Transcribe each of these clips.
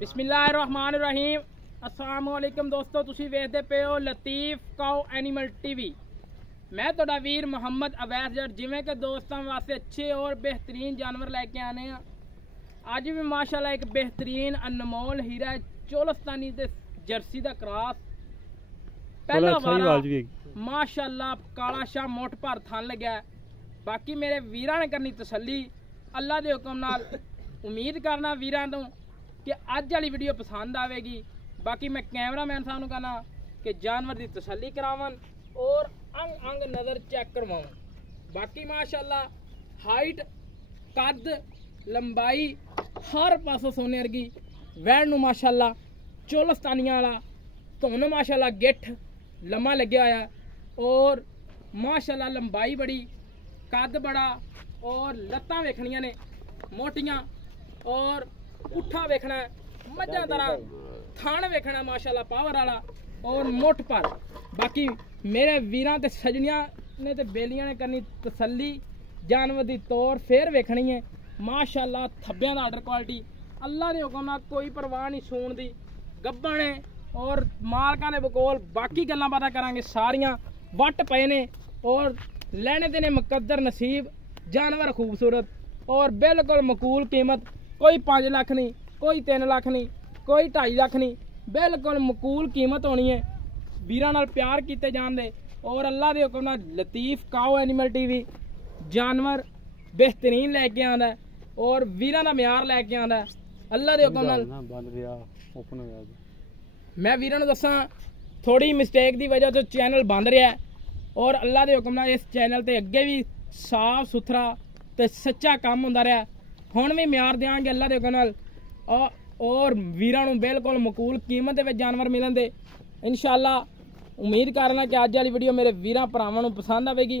बिस्मिल्लाहिर्रहमानिर्रहीम। अस्सलामुअलैकुम दोस्तों, तुसी वेखदे पे हो लतीफ काउ एनिमल टीवी। मैं तुहाडा वीर मोहम्मद अवैस जट जिवें कि दोस्तों वास्ते अच्छे और बेहतरीन जानवर लैके आने हैं। अज भी माशाल्लाह एक बेहतरीन अनमोल हीरा चोलस्तानी ते जर्सी दा क्रॉस पहला वाला माशाल्लाह काला शाह मोट भर थन लग्या। बाकी मेरे वीरां ने करनी तसल्ली अल्लाह दे हुक्म नाल। उम्मीद करना वीरां तो कि अज वाली वीडियो पसंद आवेगी। बाकी मैं कैमरामैन साहब कहना कि जानवर की तसल्ली करावन और अंग अंग नज़र चेक करवावन। बाकी माशाल्लाह हाइट कद लंबाई हर पासों सोने वर्गी वैन माशाल्लाह चोलस्तानिया वाला धुन माशाल्लाह गिठ लम्मा लग्या होया और माशाल्लाह लंबाई बड़ी कद बड़ा और लत्तां वेखनियां ने मोटियां और पुट्ठा वेखना मझां तरह थान वेखना माशाल्लाह पावर वाला और मुठ पर। बाकी मेरे वीरां ते सजनियां ने ते बेलियां ने करनी तसल्ली जानवर दी तौर फिर वेखनी है माशाल्लाह थब्बियां दा आर्डर क्वालिटी अल्लाह दे हुक्म नाल कोई परवाह नहीं सूण दी गब्बण है और मालकां दे बकोल। बाकी गल्लां बातां करांगे सारियां वट पए ने और लैने दे ने मुकद्दर नसीब जानवर खूबसूरत और बिल्कुल मकूल कीमत। कोई 5 लाख नहीं, कोई 3 लाख नहीं, कोई 2.5 लाख नहीं, बिल्कुल मकूल कीमत होनी है। वीरां नाल प्यार कीते जाण दे और अल्लाह दे हुक्म नाल लतीफ काउ एनिमल टीवी जानवर बेहतरीन लैके आंदा और वीरां दा म्यार लैके आंदा अल्लाह दे हुक्म नाल। मैं वीरां नूं दस्सां थोड़ी मिस्टेक दी वजह तो चैनल बंद रहा और अल्लाह दे हुक्म नाल इस चैनल ते अगे भी साफ सुथरा ते सच्चा काम हुंदा रहा। हुण भी म्यार देंगे अल्लाह दे हुक्म नाल और वीरां नूं बिल्कुल मकूल कीमत दे विच जानवर मिलन दे इंशाअल्लाह। उम्मीद करना कि अज वाली वीडियो मेरे वीरां भरावां नूं पसंद आवेगी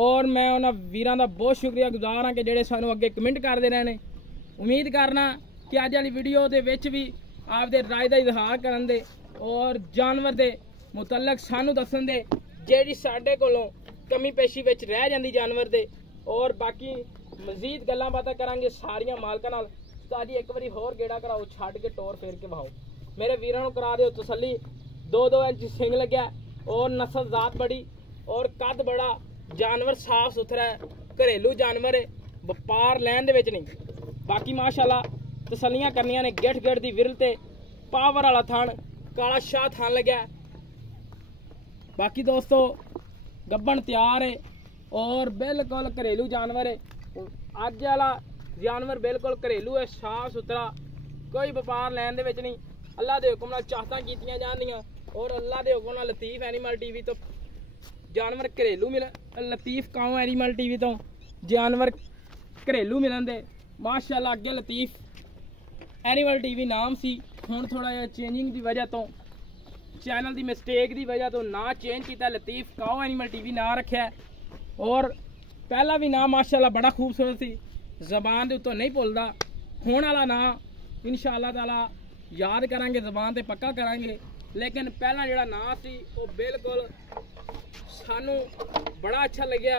और मैं उन्हां वीरां दा बहुत शुक्रिया गुजार हाँ कि जिहड़े सानूं अगे कमेंट करदे रहे ने। उम्मीद करना कि अज वाली वीडियो दे विच भी आपदे राय दा इजहार करन दे और जानवर दे मुतलक सानूं दस्सण दे जिहड़ी साडे कोलों कमी पेशी विच रह जांदी जानवर दे। और बाकी मजीद गल्लां बातां करांगे सारियां मालकां नाल। ताजी एक बारी होर गेड़ा कराओ छड्ड के टोर फेर के बहाओ मेरे वीरां नूं करा दिओ तसल्ली। 2-2 इंच सिंग लग्या और नस्ल जात बड़ी और कद बड़ा जानवर साफ सुथरा है घरेलू जानवर है व्यापार लैन दे विच नहीं। बाकी माशाल्लाह तसल्लियां करनियां ने गिठ गिठ दी विरल ते पावर वाला थान काला शाह थान लग्या। बाकी दोस्तों गब्बन तैयार है और बिल्कुल घरेलू जानवर है। अज वाला जानवर बिल्कुल घरेलू है साफ सुथरा कोई व्यापार लैन दे विच नहीं। अल्लाह दे हुक्म नाल चाहतां कीतियां जांदियां और अल्लाह दे हुक्म नाल लतीफ एनिमल टीवी तो जानवर घरेलू मिल लतीफ काउ एनिमल टीवी तो जानवर घरेलू मिलन दे माशाल्लाह। अगे लतीफ एनिमल टीवी नाम सी हुण थोड़ा जिहा चेंजिंग की वजह तो चैनल की मिस्टेक की वजह तो ना चेंज किया लतीफ काउ एनिमल टीवी ना रखा और पहला भी नाम माशाल्लाह बड़ा खूबसूरत सी जबान के उत्तों नहीं भुलदा। होने वाला ना इंशाअल्लाह ताला याद करांगे जबान ते पक्का करांगे लेकिन पहला जिहड़ा नाम सी वो बिल्कुल सानू बड़ा अच्छा लग्या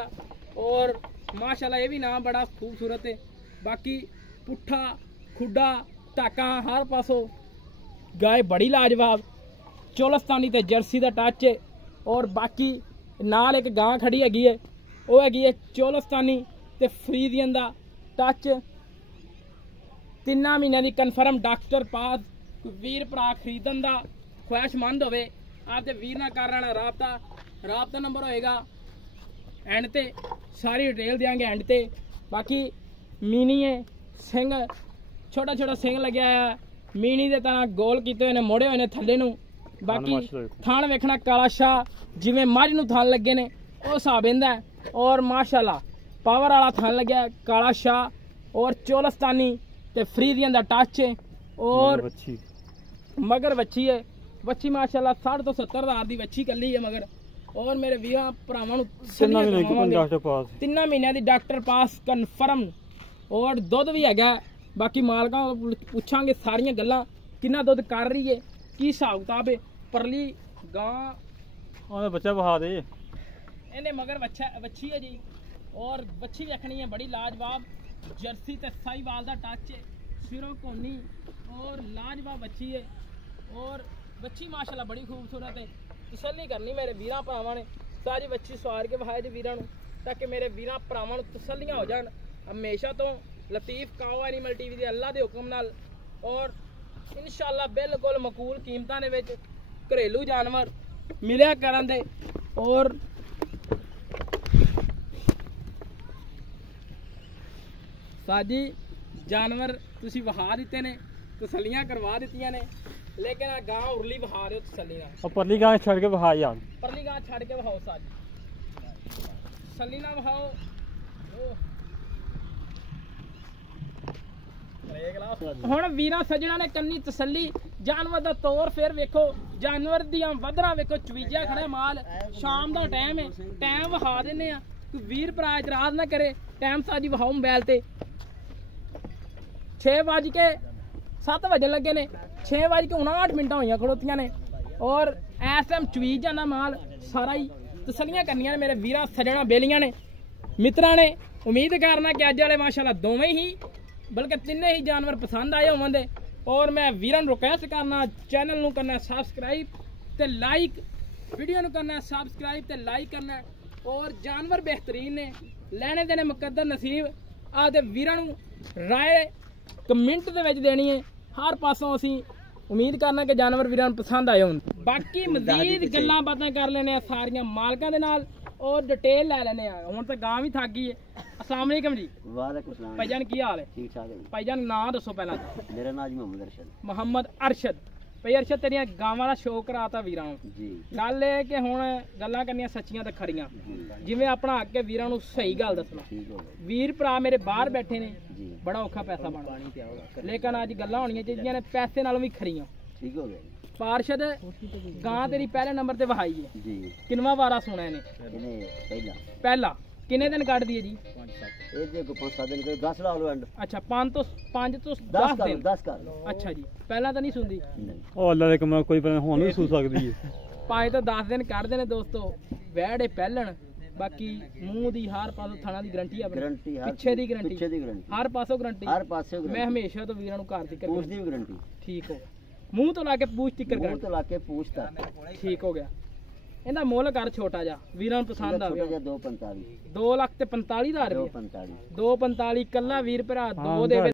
और माशाल्लाह ये भी नाम बड़ा खूबसूरत है। बाकी पुट्ठा खुडा टाका हर पासों गाय बड़ी लाजवाब चोलस्तानी ते जर्सी का टच है और बाकी नाल एक गां खड़ी हैगी है वो हैगी है चोलस्तानी ते फ्रीजियन दा टच। 3 महीनों की कन्फर्म डॉक्टर पास वीर भरा खरीदन का ख्वाहिशमंद होवे आपके वीर नाल कर लेना राबता नंबर होएगा एंड ते सारी डिटेल देंगे एंड ते। बाकी मीनी है सिंह छोटा छोटा सिंह लग्या है मीनी के तरह गोल किए हुए ने मोड़े हुए ने थले नूं। बाकी थान वेखना काला शाह जिवें मझ नूं थान लगे ने वो हिसाब इंदा और माशाल्लाह पावर वाला थान लग्या काला शाह और चोलस्तानी ते फ्रीजियन दा टच है और मगर वच्छी है वच्छी माशाल्लाह 60 तो 70 हज़ार की वच्छी कली है मगर। और मेरे वीरां भरावां नूं 3 महीनों की डॉक्टर पास कन्फर्म और दुध भी हैगा। बाकी मालकां पुछांगे सारियां गल्लां किन्ना दुध कर रही है की हिसाब किताब है। परली गां बच्चा बहा दे इन्हें मगर वच्छी है जी और वच्छी रखनी है बड़ी लाजवाब जर्सी ते साहीवाल दा टच है सिरों कोनी और लाजवाब बच्ची है और बच्ची माशाल्लाह बड़ी खूबसूरत है। तसल्ली करनी मेरे वीरां भरावां ने सारी बच्ची सवार के वहाए जी वीरां नूं ताकि मेरे वीरां भरावां नूं तसल्लियां हो जान। हमेशा तो लतीफ काओ एनिमल टीवी दे अल्लाह दे हुक्म नाल और इंशाअल्लाह बिल्कुल मकूल कीमतां दे विच घरेलू जानवर मिलिया करन दे। और साजी जानवर तुसी वहा दिते ने तसल्लियां करवा दित्तियां ने लेकिन आ गां उरली वहा दो तसल्ली नाल और परली गां छड़ के वहा यार परली गां छड़ के वहाओ साजी तसल्ली नाल वहाओ। ਹੁਣ ਵੀਰਾਂ ਸੱਜਣਾ ਨੇ ਕੰਨੀ ਤਸੱਲੀ ਜਾਨਵਰ ਦਾ ਤੌਰ ਫਿਰ ਵੇਖੋ ਜਾਨਵਰ ਦੀਆਂ ਵਧਰਾ ਵੇਖੋ ਚਵੀਜਿਆ ਖੜਾ ਮਾਲ ਸ਼ਾਮ ਦਾ ਟਾਈਮ ਹੈ ਟਾਈਮ ਵਹਾ ਦਿੰਨੇ ਆ ਕੋਈ ਵੀਰ ਭਰਾ ਇਤਰਾਜ਼ ਨਾ ਕਰੇ ਟਾਈਮ ਸਾਜੀ ਵਹਾਓ ਮੋਬਾਈਲ ਤੇ 6:07 ਵਜੇ ਲੱਗੇ ਨੇ 6:59 ਮਿੰਟਾਂ ਹੋਈਆਂ ਖੜੋਤੀਆਂ ਨੇ ਔਰ ਇਸ ਟਾਈਮ ਚਵੀਜ ਜਾਂਦਾ ਮਾਲ ਸਾਰਾ ਹੀ ਤਸੱਲੀਆਂ ਕਰਨੀਆਂ ਨੇ ਮੇਰੇ ਵੀਰਾਂ ਸੱਜਣਾ ਬੇਲੀਆਂ ਨੇ ਮਿੱਤਰਾਂ ਨੇ ਉਮੀਦ ਕਰਨਾ ਕਿ ਅੱਜ ਵਾਲੇ ਮਾਸ਼ਾਅੱਲਾ ਦੋਵੇਂ ਹੀ बल्कि तिन्ने ही जानवर पसंद आए होंगे और मैं वीरन रिक्वेस्ट करना चैनल नू करना सब्सक्राइब ते लाइक वीडियो नू करना सब्सक्राइब ते लाइक करना और जानवर बेहतरीन ने लेने देने मुकद्दर नसीब आदे वीरां नू राय कमेंट दे विच देनी है हर पासों असीं उम्मीद करना कि जानवर वीरां नू पसंद आए होण। बाकी मजीद गल्लां बातां कर लेने सारियां मालकां दे नाल और डिटेल ले लेने हुण तो गां भी थक गई है। अस्सलाम वालेकुम जी। वालेकुम सलाम भाईजान की हाल है? ठीक ठाक है भाईजान नाम दसो पहला। मेरा नाम मोहम्मद अरशद। मोहम्मद अरशद भाई अरशद तेरिया गावां दा शौक कराता वीरां जी गल है कि हुण गल्लां करनियां सच्चियां ते खड़ियां जिवें अपना हक है वीरां नूं सही गल दसना। ठीक हो गया वीर भरा मेरे बाहर बैठे ने जी बड़ा औखा पैसा बनदा लेकिन अज गल्लां होणियां चाहीदियां ने पैसे नालों भी खरियां। ठीक हो गया पारशद गां तेरी पहले नंबर ते वहाई है जी किनवा वारा सुना ने इन्हें पहला पहला किन्ने दिन कट दी है जी? ये देखो 5-7 दिन के 10 ला लो एंड अच्छा 5 तो 10 कर दिन 10 कर लो। अच्छा जी पहला तो नहीं सुनती ਉਹ ਅੱਲਾ ਦੇ ਕਮਾ ਕੋਈ ਪਤਾ ਹੁਣ ਵੀ ਸੂ ਸਕਦੀ ਹੈ पाए तो 10 दिन ਕੱਢਦੇ ਨੇ ਦੋਸਤੋ ਵਹਿੜੇ ਪਹਿਲਣ ਬਾਕੀ ਮੂੰਹ ਦੀ ਹਰ ਪਾਸੋਂ ਥਣਾ ਦੀ ਗਰੰਟੀ ਆਪਣੀ गारंटी ਪਿੱਛੇ ਦੀ ਗਰੰਟੀ पीछे दी गारंटी ਹਰ ਪਾਸੋਂ ਗਰੰਟੀ हर पास से ਮੈਂ ਹਮੇਸ਼ਾ ਤੋਂ ਵੀਰਾਂ ਨੂੰ ਘਰ ਦੀ पूछ दी गारंटी ਠੀਕ ਹੋ ਮੂੰਹ ਤੋਂ ਲਾ ਕੇ ਪੂਛ ਤੱਕ मुंह ਗਰੰਟੀ तो लाके पूछता ਠੀਕ ਹੋ ਗਿਆ। ਇਹਦਾ ਮੁੱਲ ਕਰ ਛੋਟਾ ਜਿਹਾ ਵੀਰਾਂ ਨੂੰ ਪਸੰਦ ਆਵੇ। 245 2 ਲੱਖ ਤੇ 45 ਹਜ਼ਾਰ ਰੁਪਏ 245 245 ਕੱਲਾ ਵੀਰ ਭਰਾ ਦੋ ਦੇ